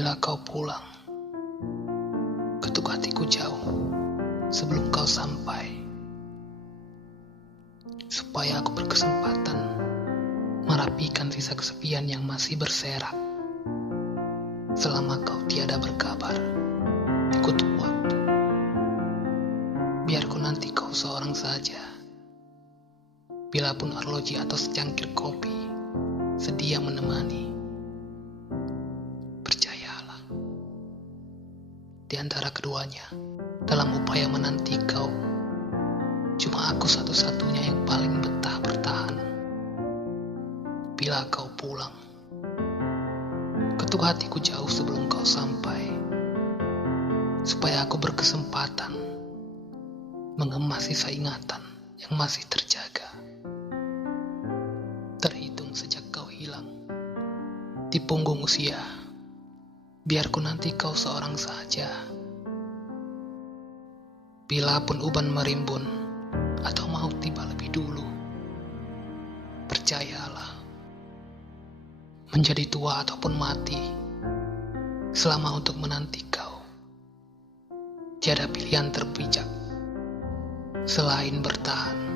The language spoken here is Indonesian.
Bila kau pulang, ketuk hatiku jauh sebelum kau sampai, supaya aku berkesempatan merapikan sisa kesepian yang masih berserak. Selama kau tiada berkabar di kutub waktu, biar ku nanti kau seorang saja. Bila pun arloji atau secangkir kopi sedia menemani, percayalah, di antara keduanya, dalam upaya menanti kau, cuma aku satu-satunya yang paling betah bertahan. Bila kau pulang, ketuk hatiku jauh sebelum kau sampai, supaya aku berkesempatan mengemas sisa ingatan yang masih terjaga. Terhitung sejak kau hilang di punggung usia, biar ku nanti kau seorang saja. Bila pun uban merimbun atau maut tiba lebih dulu, percayalah, menjadi tua ataupun mati, selama untuk menanti kau, tiada pilihan terbijak selain bertahan.